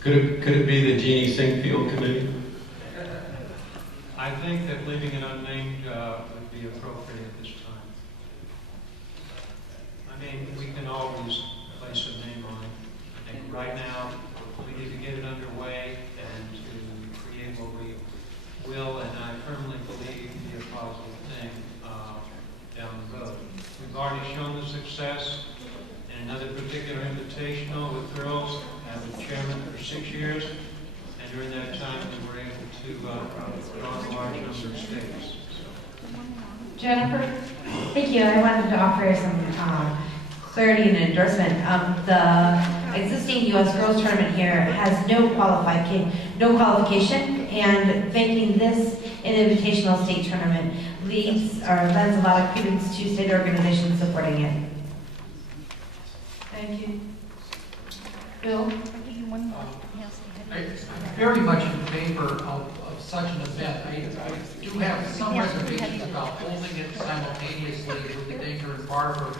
Could it be the Jeannie Singfield Committee? I think that leaving it unnamed would be appropriate at this time. I mean, we can always place a name on it. I think right now we need to get it underway and to create what we will, and I firmly believe, be a positive thing down the road. We've already shown the success in another particular invitational with girls. I was chairman for 6 years, and during that time we were able to draw a large number of states. Jennifer? Thank you. I wanted to offer some clarity and endorsement. The existing U.S. Girls Tournament here has no qualification, and making this an invitational state tournament lends a lot of credence to state organizations supporting it. Thank you. Bill? I'm very much in favor of such an event. I do have some reservations about holding it simultaneously with the Dinker and Barber,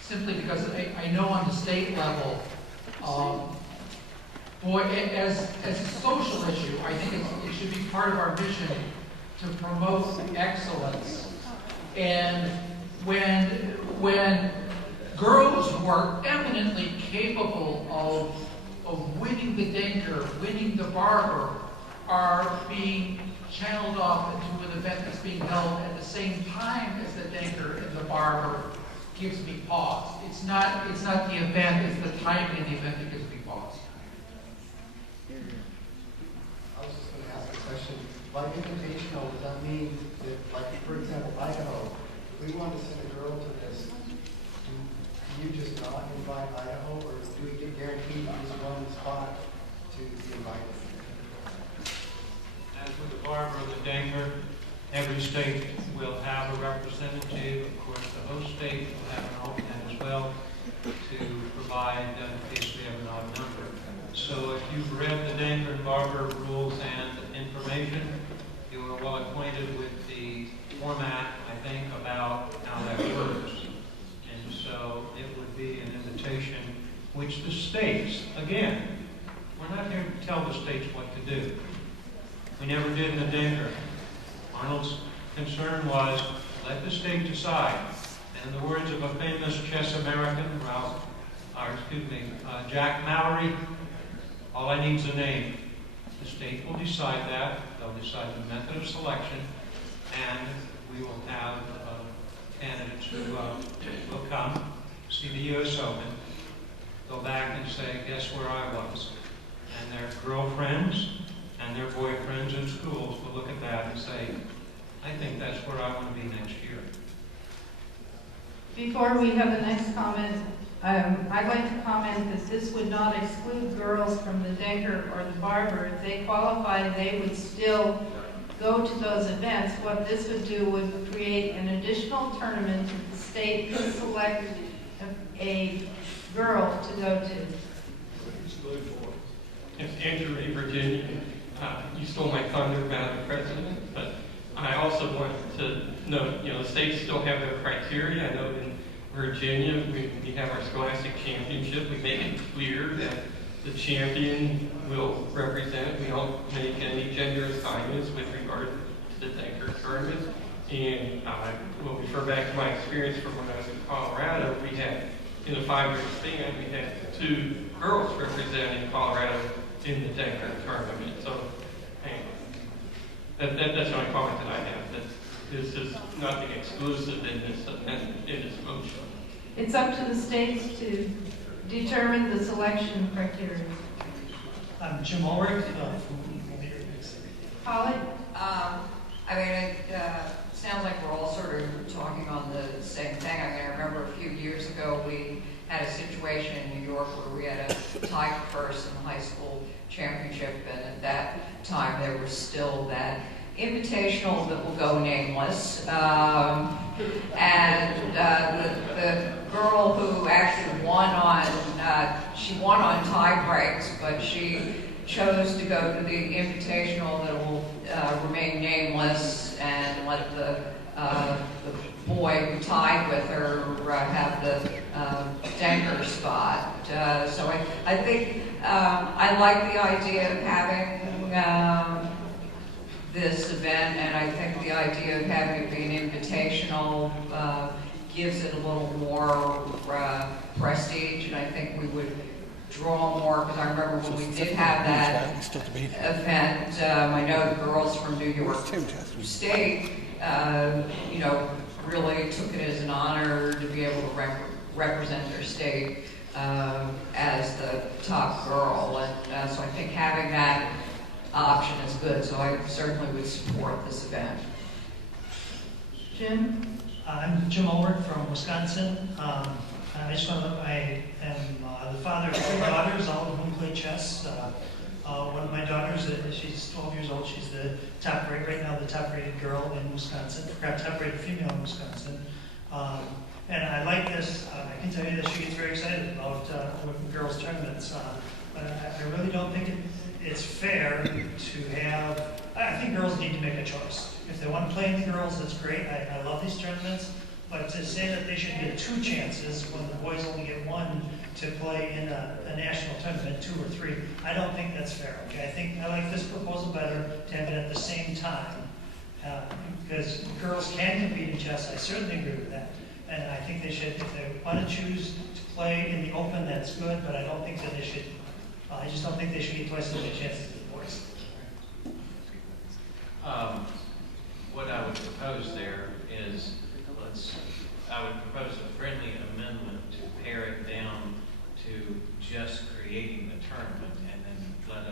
simply because I know on the state level, boy, as a social issue, I think it should be part of our mission to promote excellence. And when girls who are eminently capable of winning the Dinker, winning the Barber, are being channeled off into an event that's being held at the same time as the Dinker and the Barber, gives me pause. It's not the event, it's the timing of the event that gives me pause. I was just going to ask a question. By invitational, does that mean that, like, for example, Idaho, if we want to send a girl to this, do you just not invite Idaho, or do we get guaranteed at least one spot to be invited? As with the Barber or the Dinker, every state will have a representative. Of course, the host state will have an alternate as well to provide in case we have an odd number. So if you've read the Dinker and Barber rules and information, you are well acquainted with the format, I think, about how that works. And so it would be an invitation which the states, again, we're not here to tell the states what to do. We never did in the Dinker. Arnold's concern was, let the state decide. And in the words of a famous chess American, Jack Mallory, all I need is a name. The state will decide that. They'll decide the method of selection, and we will have candidates who will come, see the U.S. Open, go back and say, guess where I was? And their girlfriends and their boyfriends in schools will look at that and say, I think that's where I want to be next year. Before we have the next comment, I'd like to comment that this would not exclude girls from the Dinker or the Barber. If they qualified, they would still go to those events. What this would do would create an additional tournament that the state could select a girl to go to. It's Andrew Ray, Virginia. You stole my thunder, Madam President, but I also wanted to note, the states still have their criteria. I know in Virginia, we have our Scholastic Championship. We make it clear that the champion will represent. We don't make any gender assignments with regard to the Dinker tournament. And we'll refer back to my experience from when I was in Colorado. We had, in a 5-year span, we had 2 girls representing Colorado in the Dinker tournament. So that's my comment that I have. That this is nothing exclusive in this motion. It's up to the states to determine the selection criteria. I'm Jim Ulrich from Holly? It sounds like we're all sort of talking on the same thing. I remember a few years ago we had a situation in New York where we had a tie first in the high school championship, and at that time there was still that invitational that will go nameless, and the girl who actually won on tie breaks, but she chose to go to the invitational that will remain nameless and let the boy who tied with her have the Dinker spot. So I think I like the idea of having this event, and I think the idea of having it be an invitational gives it a little more prestige, and I think we would draw more, because I remember when we did have that event, I know the girls from New York State, you know, really took it as an honor to be able to represent their state as the top girl, and so I think having that option is good, so I certainly would support this event. Jim? I'm Jim Ulrich from Wisconsin. I am the father of 3 daughters, all of whom play chess. One of my daughters, she's 12 years old. She's the top rated, right now, the top rated girl in Wisconsin, top rated female in Wisconsin. And I like this. I can tell you that she gets very excited about girls' tournaments. But I really don't think it's fair to have, I think girls need to make a choice. If they want to play in the girls, that's great. I love these tournaments. But to say that they should get 2 chances when the boys only get 1 to play in a national tournament, 2 or 3, I don't think that's fair. Okay, I like this proposal better to have it at the same time, because girls can compete in chess. I certainly agree with that, and I think they should, if they want to choose to play in the open, that's good. But I don't think that they should. I just don't think they should get twice as many chances as the boys. What I would propose there is, I would propose a friendly amendment to pare it down to just creating the tournament, and then let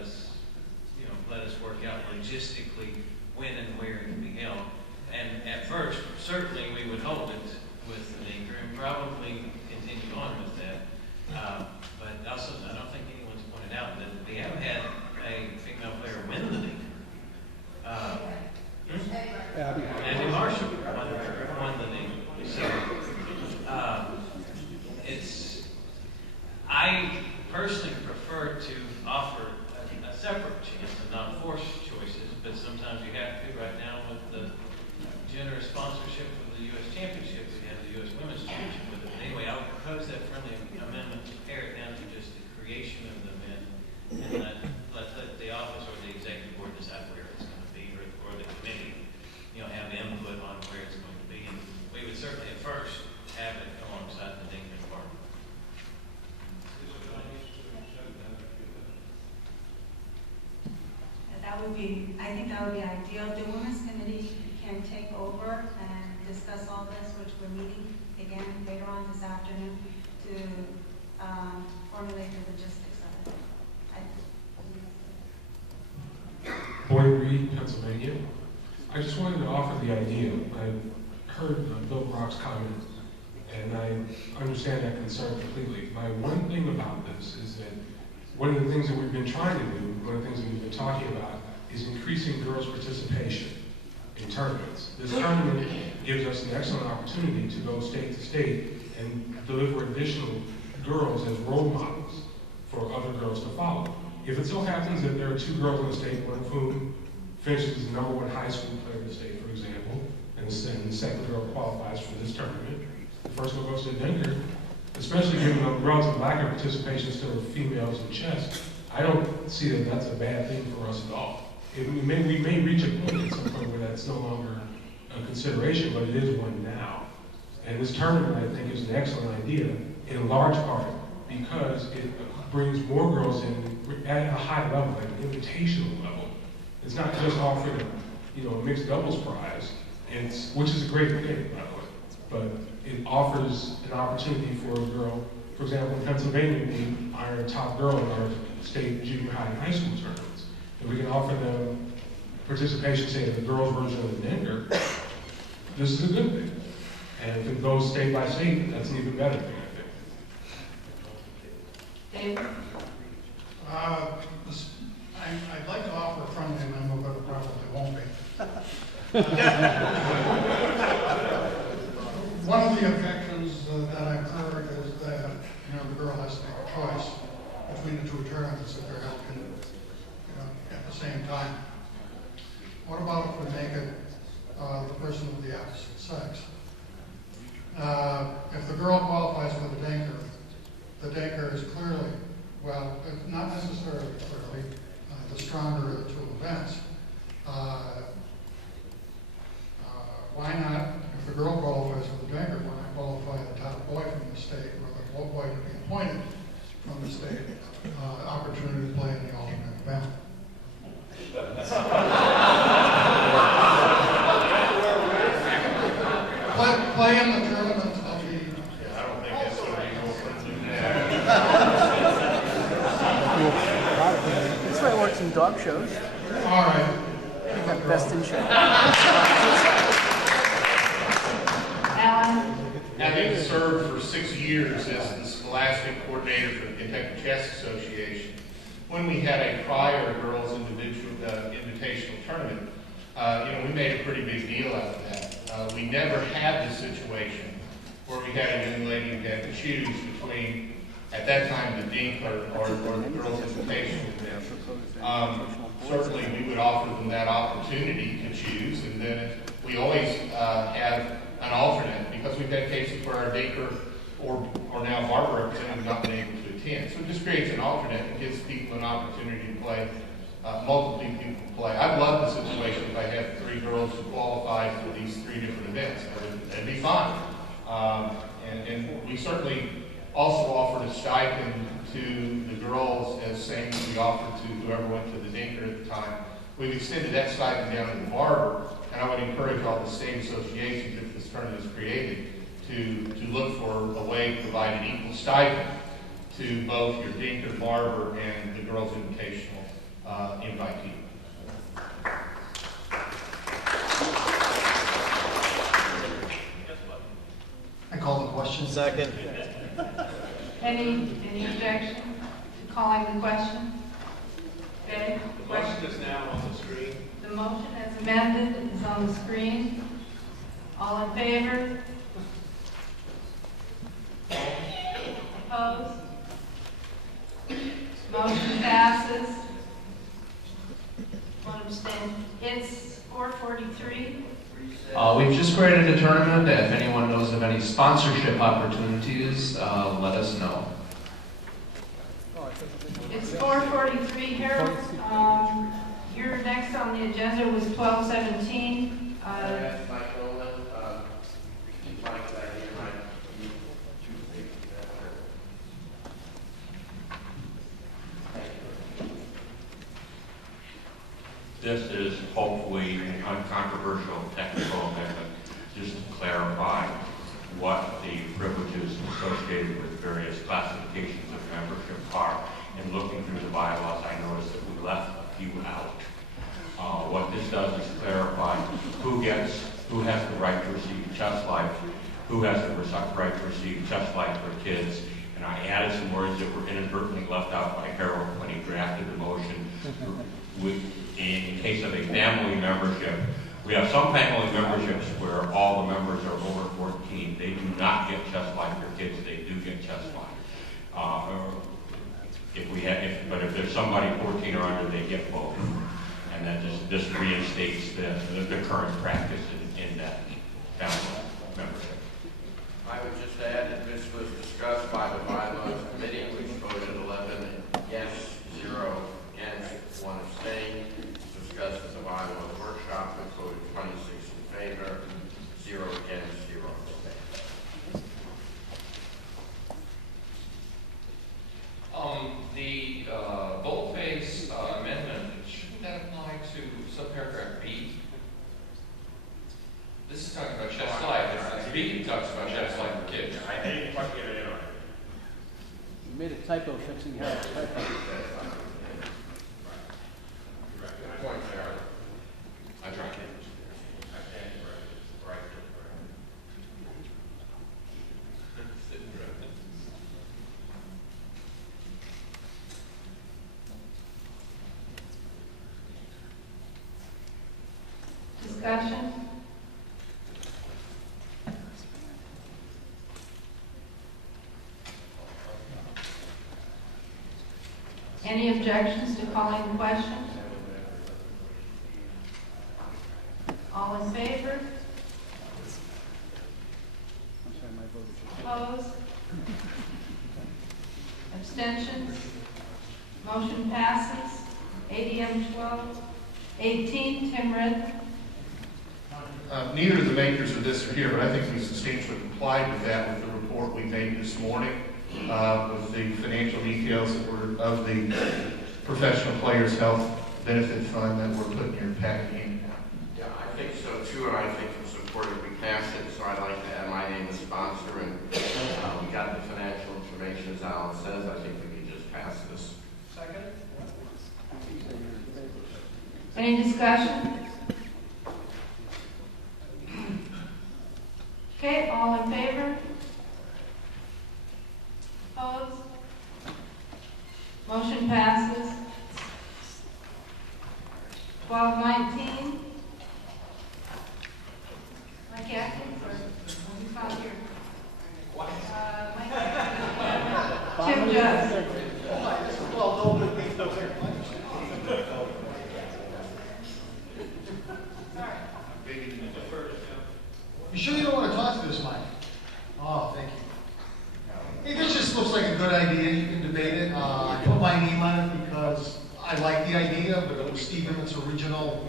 us work out logistically when and where it can be held. And at first, certainly we would hold it with the Dinker and probably continue on with that. But also, I don't think anyone's pointed out that we have had a female player win the Dinker. Andy Marshall won the Dinker. So, I personally prefer to offer a separate chance and not force choices, but sometimes you have to. Right now, with the generous sponsorship of the U.S. Championship, we have the U.S. Women's Championship with it. But anyway, I would propose that friendly amendment to pare it down to just the creation of the event, and let the office or the executive board decide where it's going to be, or the committee, have input on where it's going to be. And we would certainly at first have it alongside the Dinkin Park. I think that would be ideal. The Women's Committee can take over and discuss all this, which we're meeting again later on this afternoon to formulate the logistics of it. Boyd Reed, Pennsylvania. I just wanted to offer the idea. I heard Bill Brock's comment, and I understand that concern completely. My one thing about this is that one of the things that we've been trying to do, one of the things that we've been talking about, is increasing girls' participation in tournaments. This tournament gives us an excellent opportunity to go state to state and deliver additional girls as role models for other girls to follow. If it so happens that there are 2 girls in the state, one of whom finishes the #1 high school player in the state, for example, and the second girl qualifies for this tournament, the first one goes to the Dinker, especially given the relative lack of participation still of females in chess. I don't see that that's a bad thing for us at all. We may reach a point at some point where that's no longer a consideration, but it is one now. And this tournament, I think, is an excellent idea, in large part because it brings more girls in at a high level, like an invitational level. It's not just offering a mixed doubles prize, which is a great thing, by the way, but it offers an opportunity for a girl. For example, in Pennsylvania, we are a top girl in our state junior high and high school tournaments. If we can offer them participation, say, in the girls' version of the Dinker, this is a good thing. And if it goes state by state, that's an even better thing, I think. David? I'd like to offer a friendly amendment, but it probably won't be. One of the objections that I've heard is that the girl has to make a choice between the 2 tournaments if they're held at the same time. What about if we make it the person of the opposite sex? If the girl qualifies for the Dinker, the daycare is clearly, well, not necessarily clearly, the stronger of the two events. Why not, if the girl qualifies for the daycare, why not qualify the top boy from the state, or the boy to be appointed from the state, opportunity to play in the alternate event? Play in the tournament of the... I don't think that's going to be more than that. That's why it works in dog shows. All right. You got best in show. Alan? Having served for 6 years as the scholastic coordinator for the Kentucky Chess Association, when we had a prior girls invitational tournament, we made a pretty big deal out of that. We never had the situation where we had a young lady who had to choose between, at that time, the dink or the girls invitational event. Certainly, we would offer them that opportunity to choose, and then we always have an alternate, because we've had cases where our dinker or now barber representative have not been able to attend. So it just creates an alternate and gives people an opportunity to play. Multiple people play. I'd love the situation if I had 3 girls who qualified for these 3 different events. That'd be fine. And we certainly also offered a stipend to the girls, as same as we offered to whoever went to the dinker at the time. We've extended that stipend down to the barber, and I would encourage all the state associations, if this tournament is created, to look for a way to provide an equal stipend to both your dinker, barber, and the girls' invitational invitee. I call the question. Second. Any objection to calling the question? Okay. The motion is now on the screen. The motion as amended is on the screen. All in favor? Opposed? Motion passes. One abstain. It's 4:43. We've just created a tournament. If anyone knows of any sponsorship opportunities, let us know. It's 4:43. Harold, you're next on the agenda was 12:17. This is hopefully an uncontroversial technical amendment, just to clarify what the privileges associated with various classifications of membership are. And looking through the bylaws, I noticed that we left a few out. What this does is clarify who has the right to receive chess life, who has the right to receive chess life for kids. And I added some words that were inadvertently left out by Harold when he drafted the motion. In case of a family membership, we have some family memberships where all the members are over 14. They do not get chess life for kids. They do get chess life. But if there's somebody 14 or under, they get both. And that just reinstates the current practice in that family membership. I would just add that this was discussed by the bylaws committee, which voted 11 yes, 0 against, 1 abstain. Discussed at the bylaws workshop, which voted 26 in favor, 0 against, 0 abstain. The boldface amendment, shouldn't that apply to subparagraph B? This is talking about chess life. B talks about chess life for kids. I didn't quite get it in on it. You made a typo fixing Harold's typo. Point there. I tried it. Discussion? Any objections to calling the question? All in favor? Opposed? Abstentions? Motion passes. ADM 1218, Tim Redmond. Neither of the makers of this are here, but I think we substantially complied with that with the report we made this morning, with the financial details that were of the Professional Players Health Benefit Fund that we're putting in your packet. Yeah, I think so too, and I think in support if we pass it, so I'd like to add my name as sponsor, and we got the financial information as Alan says. I think we can just pass this. Second. Any discussion? Okay, all in favor? Opposed? Motion passes. 1219. Mike Atkins, or who's not here? Mike Atkins. Tim Judd. You sure you don't want to talk to this, Mike? Oh, thank you. Hey, this just looks like a good idea. You can debate it. I put my name on it because I like the idea, but it was Steve Emmett's original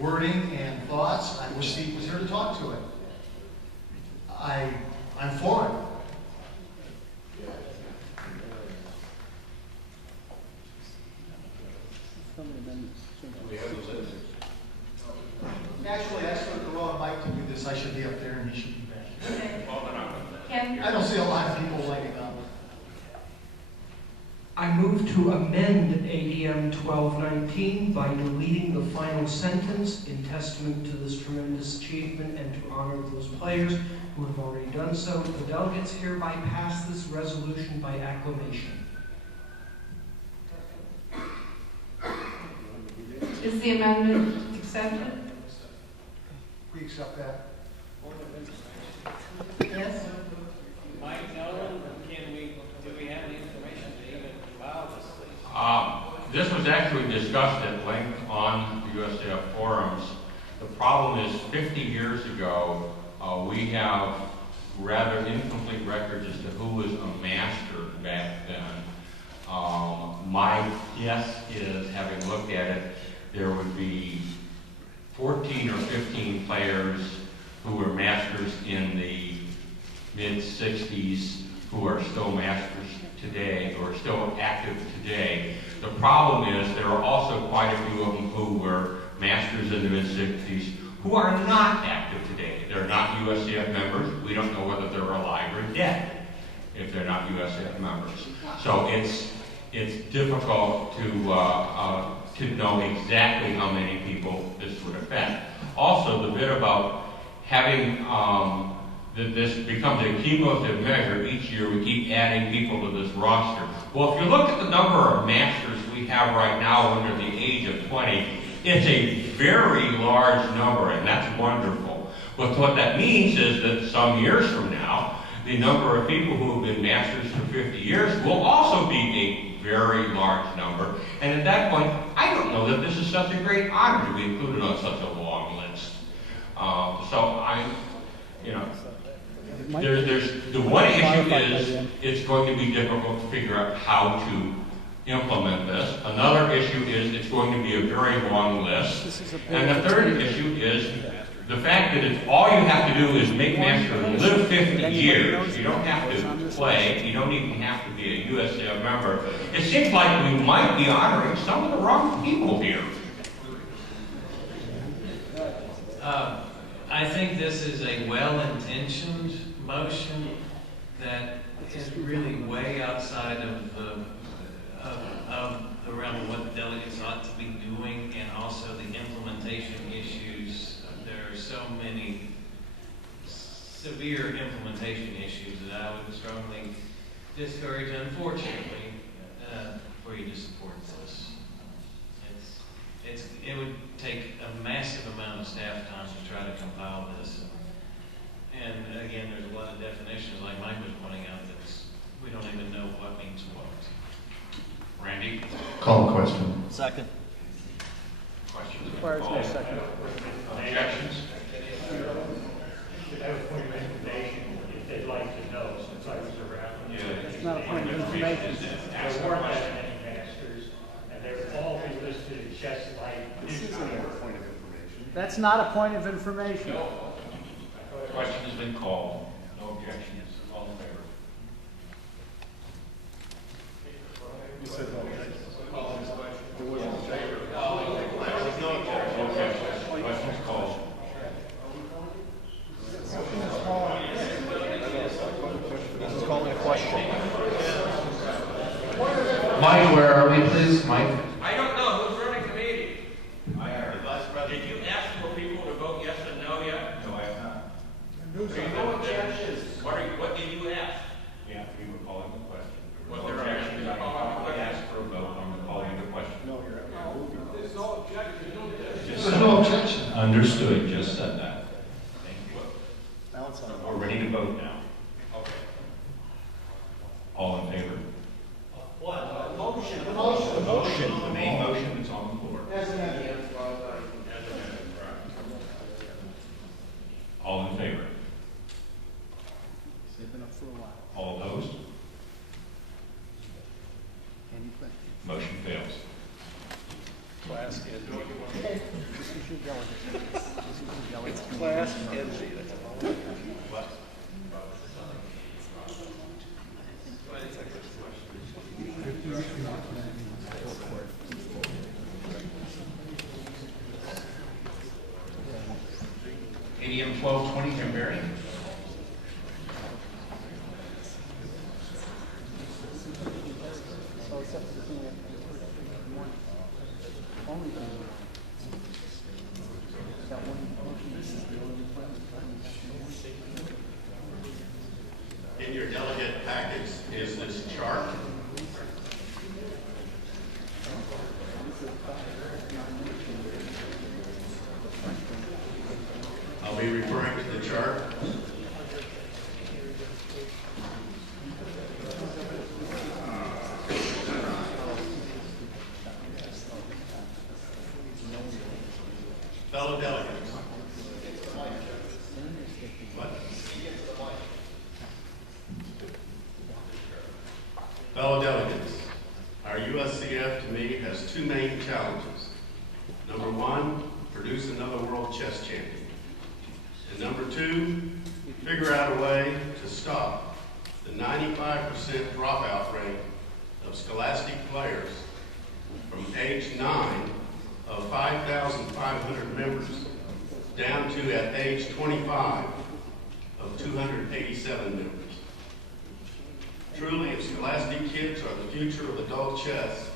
wording and thoughts. I wish Steve was here to talk to it. I'm for it. Actually, I sort of the wrong mic to do this. I should be up there and he should be back here. I don't see a lot of people lighting up. I move to amend ADM 1219 by deleting the final sentence in testament to this tremendous achievement and to honor those players who have already done so. The delegates hereby pass this resolution by acclamation. Is the amendment accepted? We accept that. Yes. Mike, no, do we have the information to even allow this? This was actually discussed at length on the USCF forums. The problem is 50 years ago, we have rather incomplete records as to who was a master back then. My guess is, having looked at it, there would be 14 or 15 players who were masters in the mid-60s who are still masters today, or still active today. The problem is there are also quite a few of them who were masters in the mid-60s who are not active today. They're not USCF members. We don't know whether they're alive or dead if they're not USCF members. So it's difficult to know exactly how many people this would affect. Also, the bit about having that this becomes a cumulative measure. Each year we keep adding people to this roster. Well, if you look at the number of masters we have right now under the age of 20, it's a very large number, and that's wonderful. But what that means is that some years from now, the number of people who have been masters for 50 years will also be a very large number. And at that point, I don't know that this is such a great honor to be included on such a long list. The one issue is it's going to be difficult to figure out how to implement this. Another issue is it's going to be a very long list. And the third issue is the fact that all you have to do is make master live 50 years. You don't have to play. You don't even have to be a USCF member. It seems like we might be honoring some of the wrong people here. I think this is a well-intentioned motion that is really way outside of the realm of what the delegates ought to be doing, and also the implementation issues. There are so many severe implementation issues that I would strongly discourage, unfortunately, for you to support this. It would take a massive amount of staff time to try to compile this. And again, there's a lot of definitions, like Mike was pointing out, that we don't even know what means what. Randy? Call the question. Second. Questions? Requires no second. Objections? I have a point of information if they'd like to know, since I was around. It's not a point of information. there weren't that many masters, and they're all been listed as just like This this isn't year. a point of information. That's not a point of information. No. Question has been called. No objections. All in favor? You said no. There was no objection. Okay. Question's called. This is calling a question. Mike, where are we, please? Mike? I don't know who's running the meeting. I am the vice president. Did you ask for people to vote yes and no yet? No, I have not. No objections. What did you ask? Yeah, we were calling the question. Was there an action to call on the question? Ask for a vote on the calling of the question. No, you're There's no objection. Just There's said no that. objection. Understood, just said that. Thank you. Now it's on. We're ready to vote now. Okay. All in favor? What? Motion. The motion, the main motion that's on the floor. All in favor? It's been up for a while. All opposed? Any questions? Motion fails. Class NG. This is your delegate. This is your delegate. It's class NG. That's all. What? ADM 1220, Jim Barry. So except for the thing that only that one motion is the only one. In your delegate package is this chart. I'll be referring to the chart. Fellow delegates. What? Fellow delegates, our USCF to me has two main challenges. Number one, produce another world chess champion. And number two, figure out a way to stop the 95% dropout rate of scholastic players from age 9 of 5,500 members down to at age 25 of 287 members. Truly, if scholastic kids are the future of adult chess,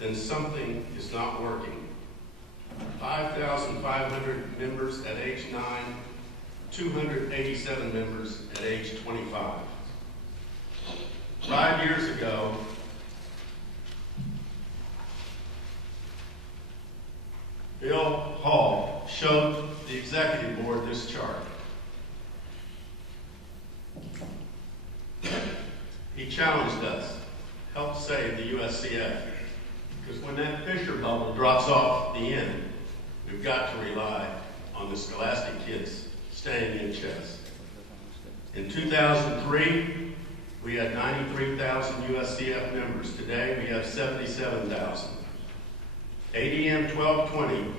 then something is not working. 5,500 members at age 9, 287 members at age 25. 5 years ago, Bill Hall showed the executive board this chart. He challenged us, help save the USCF, because when that Fisher bubble drops off the end, we've got to rely on the scholastic kids staying in chess. In 2003, we had 93,000 USCF members. Today, we have 77,000. ADM 1220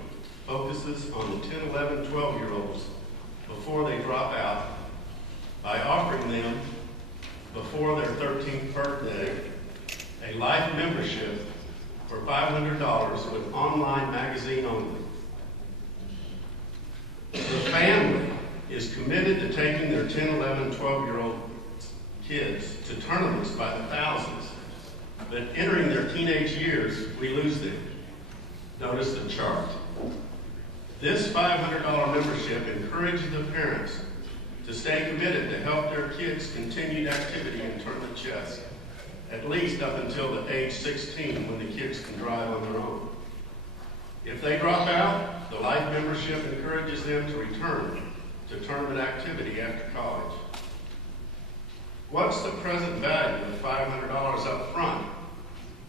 focuses on the 10, 11, 12-year-olds before they drop out by offering them, before their 13th birthday, a life membership for $500 with online magazine only. The family is committed to taking their 10, 11, 12-year-old kids to tournaments by the thousands, but entering their teenage years, we lose them. Notice the chart. This $500 membership encourages the parents to stay committed to help their kids' continued activity in tournament chess, at least up until the age 16 when the kids can drive on their own. If they drop out, the life membership encourages them to return to tournament activity after college. What's the present value of $500 up front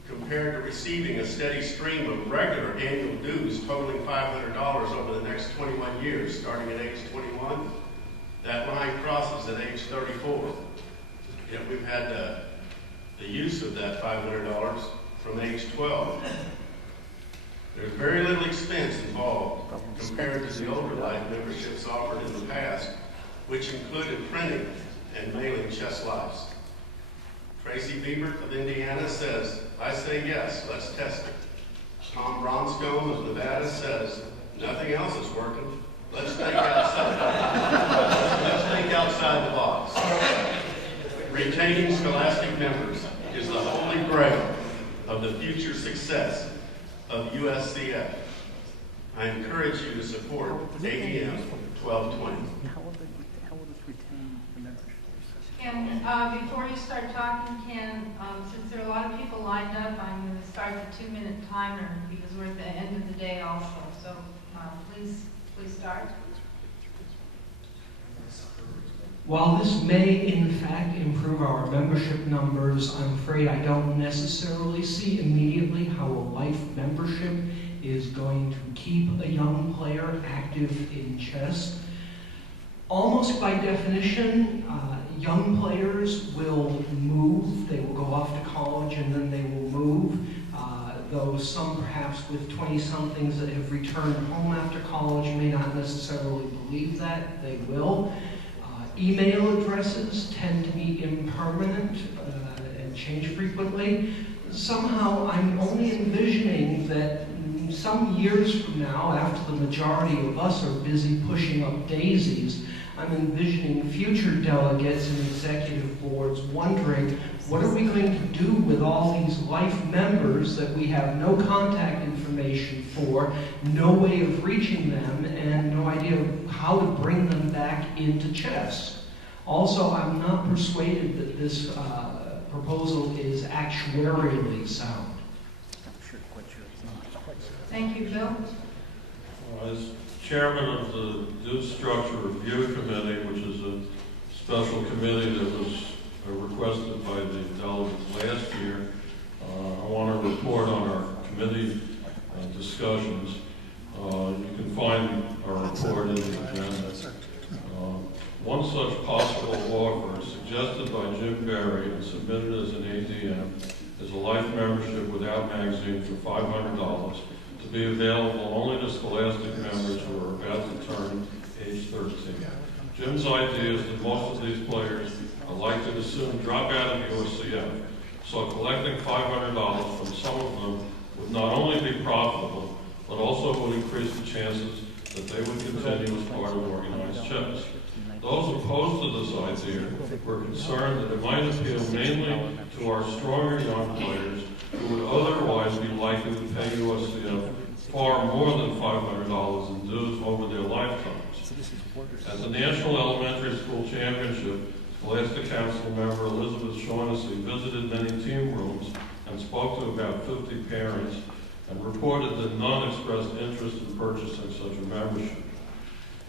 compared to receiving a steady stream of regular annual dues totaling $500 over the next 21 years, starting at age 21? That line crosses at age 34. Yet we've had to the use of that $500 from age 12. There's very little expense involved compared to the older life memberships offered in the past, which included printing and mailing chess lives. Tracy Biebert of Indiana says, I say yes, let's test it. Tom Bronscombe of Nevada says, nothing else is working. Let's think outside. Let's think outside the box. Retaining scholastic members is the holy grail of the future success of USCF. I encourage you to support ADM 1220. Ken, before you start talking, Ken, since there are a lot of people lined up, I'm going to start the 2-minute timer because we're at the end of the day also. So please start. While this may, in fact, improve our membership numbers, I'm afraid I don't necessarily see immediately how a life membership is going to keep a young player active in chess. Almost by definition, young players will move. They will go off to college and then they will move. Though some perhaps with 20-somethings that have returned home after college may not necessarily believe that, they will. Email addresses tend to be impermanent and change frequently. Somehow I'm only envisioning that some years from now, after the majority of us are busy pushing up daisies, I'm envisioning future delegates and executive boards wondering, what are we going to do with all these life members that we have no contact information for, no way of reaching them, and no idea of how to bring them back into chess? Also, I'm not persuaded that this proposal is actuarially sound. Thank you, Bill. As chairman of the Due Structure Review Committee, which is a special committee that was requested by the delegates last year, I want to report on our committee discussions. You can find our report in the agenda. One such possible offer suggested by Jim Berry and submitted as an ADM is a life membership without magazine for $500 to be available only to scholastic members who are about to turn age 13. Jim's idea is that most of these players are likely to soon drop out of USCF, so collecting $500 from some of them would not only be profitable, but also would increase the chances that they would continue as part of organized chess. Those opposed to this idea were concerned that it might appeal mainly to our stronger young players who would otherwise be likely to pay USCF far more than $500 in dues over their lifetimes. At the National Elementary School Championship, Scholastic Council member Elizabeth Shaughnessy visited many team rooms and spoke to about 50 parents and reported that none expressed interest in purchasing such a membership.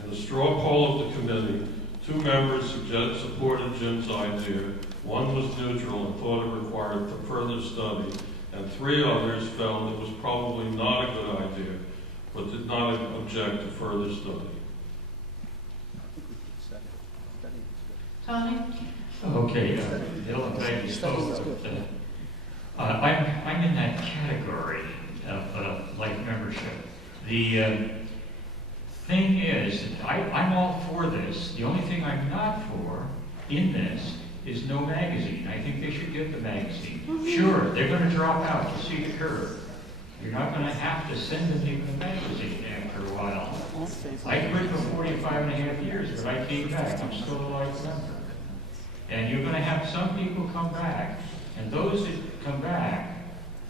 In a straw poll of the committee, 2 members supported Jim's idea, 1 was neutral and thought it required further study, and 3 others felt it was probably not a good idea, but did not object to further study. Tony? Okay, Bill, I'm glad you spoke. I'm in that category of life membership. The thing is, I'm all for this. The only thing I'm not for in this is no magazine. I think they should get the magazine. Sure, they're going to drop out. You see the curve. You're not going to have to send them even a magazine after a while. I quit for 45 and a half years, but I came back. I'm still a life member. And you're going to have some people come back, and those that come back,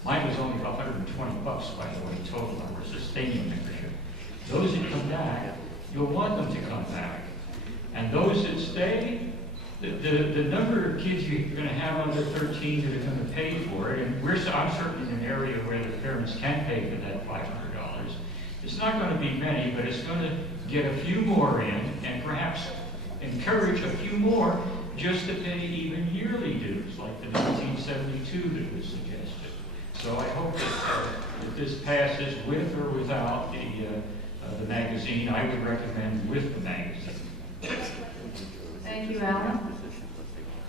mine was only $120, by the way, total. I was sustaining membership. Those that come back, you'll want them to come back. And those that stay, the number of kids you're going to have under 13 that are going to pay for it, and I'm certainly in an area where the parents can pay for that $500. It's not going to be many, but it's going to get a few more in, and perhaps encourage a few more just to pay even yearly dues, like the 1972 that was suggested. So I hope that this passes with or without the magazine. I would recommend with the magazine. Thank you, Alan.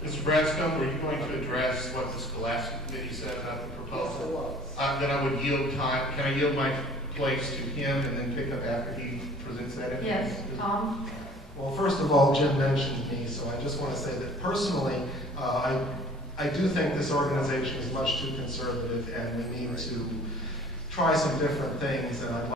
Mr. Bradscombe, were you going to address what the Scholastic Committee said about the proposal? Then I would yield time. Can I yield my place to him and then pick up after he presents that information? Yes, Tom? Well, first of all, Jim mentioned me, so I just want to say that personally, I do think this organization is much too conservative, and we need to try some different things, and I'd like